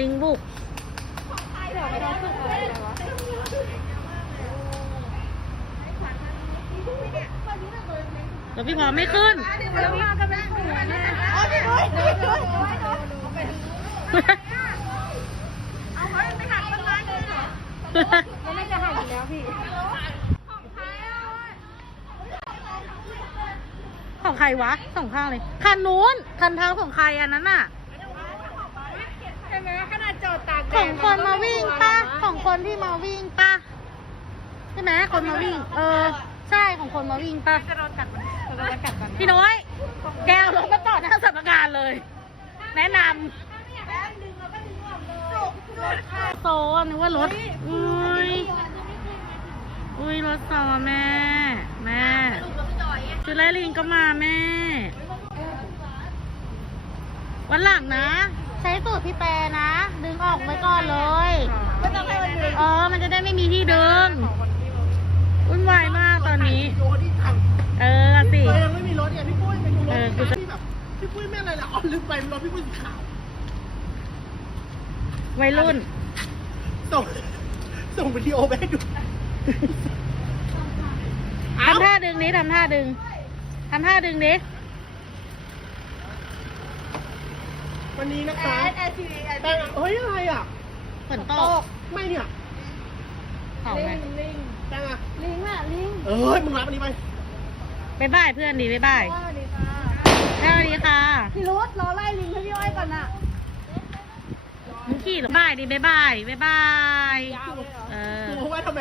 ลิงบุกเราพี่หมอไม่ขึ้น ของใครวะส่งข้างเลยคันนู้นคันเท้าของใครอันนั้นอ่ะของคนมาวิ่งป่ะ ของคนที่มาวิ่งป่ะใช่ไหมคนมาวิ่งเออ ใช่ ของคนมาวิ่งป่ะพี่น้อย แกเอารถก็ต่อหน้าสำนักงานเลย แนะนำโซนึกว่ารถอุ้ยอุ้ยรถโซ่แม่แม่คือไลลิงก็มาแม่ วันหลังนะช้สูตรพี่แปรนะ ดึงออกไว้ก่อนเลยเออ มันจะได้ไม่มีที่ดึงวุ่นวายมากตอนนี้ เออสิยังไม่มีรถอ่พี่ปุ้ยไปดูรถที่แบบพี่ปุ้ยแม่อะไรล่ะอ๋อลืมไปรถพี่ปุ้ยสีขาววัยรุ่น ส่ง ส่งวิดีโอไปดู ทำท่าดึงนี้ ทำท่าดึง ทำท่าดึงนี้วันนี้นะคะแอร์ทอรเฮ้ยอะไรอ่ะฝนตกไม่เนี่ยลิงลิงแต่อะลิงอะลิงเอยมึงรับอันนี้ไปไปบ้ายเพื่อนดีไปบ้ายสวัสดีค่ะสวัสดีค่ะพี่รถ๊ดรอไล่ลิงให้พี่อ้อยก่อนอะมึงขี่หรอบ้ายดีไปบ้ายบ๊ายายเออเพว่าทำไม